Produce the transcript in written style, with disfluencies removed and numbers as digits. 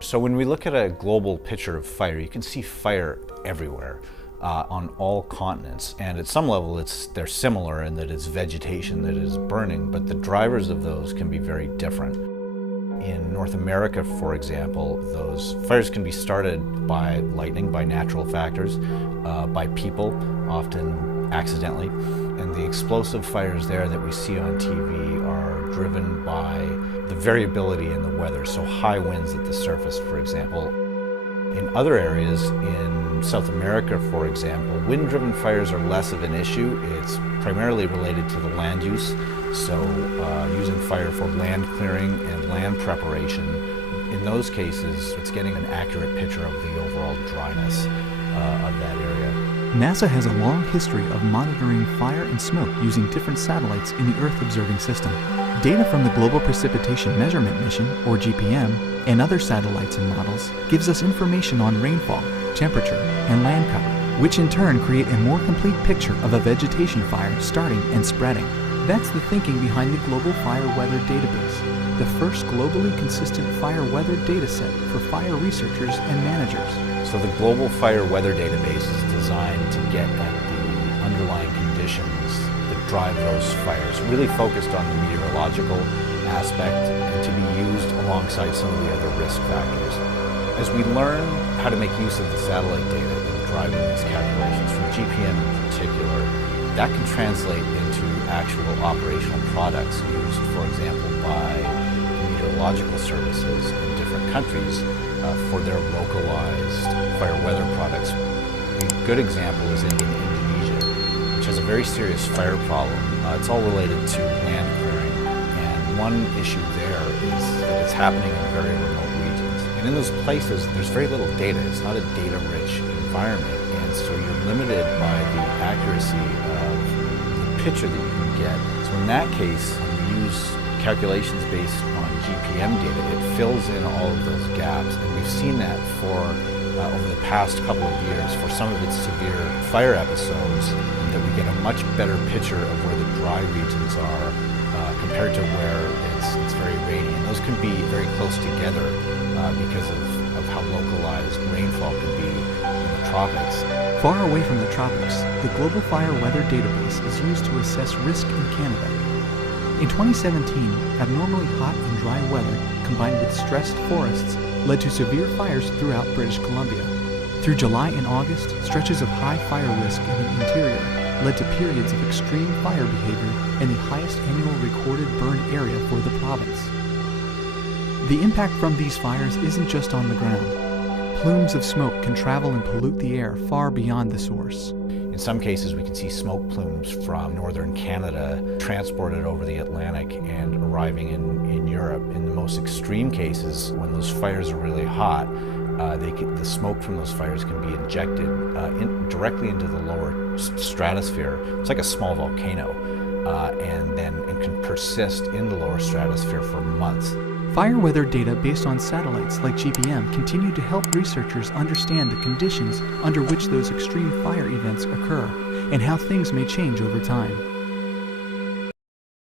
So when we look at a global picture of fire, you can see fire everywhere on all continents. And at some level, they're similar in that it's vegetation that is burning, but the drivers of those can be very different. In North America, for example, those fires can be started by lightning, by natural factors, by people, often accidentally. And the explosive fires there that we see on TV are driven by the variability in the weather, so high winds at the surface, for example. In other areas, in South America, for example, wind-driven fires are less of an issue. It's primarily related to the land use, so using fire for land clearing and land preparation. In those cases, it's getting an accurate picture of the overall dryness of that area. NASA has a long history of monitoring fire and smoke using different satellites in the Earth observing system. Data from the Global Precipitation Measurement mission, or GPM, and other satellites and models gives us information on rainfall, temperature, and land cover, which in turn create a more complete picture of a vegetation fire starting and spreading. That's the thinking behind the Global Fire Weather Database, the first globally consistent fire weather dataset for fire researchers and managers. So the Global Fire Weather Database is designed to get at the underlying conditions that drive those fires, really focused on the meteorological aspect and to be used alongside some of the other risk factors. As we learn how to make use of the satellite data in driving these calculations, from GPM in particular, that can translate into actual operational products used, for example, by meteorological services in different countries for their localized fire weather products. A good example is in Indonesia, which has a very serious fire problem. It's all related to land clearing, and one issue there is that it's happening in very remote regions. And in those places, there's very little data. It's not a data-rich environment, and so you're limited by the accuracy of the picture that you can get. So in that case, we use calculations based on GPM data. It fills in all of those gaps, and we've seen that for over the past couple of years for some of its severe fire episodes, that we get a much better picture of where the dry regions are compared to where it's very rainy. And those can be very close together because of how localized rainfall can be in the tropics. Far away from the tropics, the Global Fire Weather Database is used to assess risk in Canada. In 2017, abnormally hot and dry weather combined with stressed forests led to severe fires throughout British Columbia. Through July and August, stretches of high fire risk in the interior led to periods of extreme fire behavior and the highest annual recorded burned area for the province. The impact from these fires isn't just on the ground. Plumes of smoke can travel and pollute the air far beyond the source. In some cases, we can see smoke plumes from northern Canada transported over the Atlantic and arriving in Europe. In the most extreme cases, when those fires are really hot, the smoke from those fires can be injected directly into the lower stratosphere. It's like a small volcano, and can persist in the lower stratosphere for months. Fire weather data based on satellites like GPM continue to help researchers understand the conditions under which those extreme fire events occur and how things may change over time.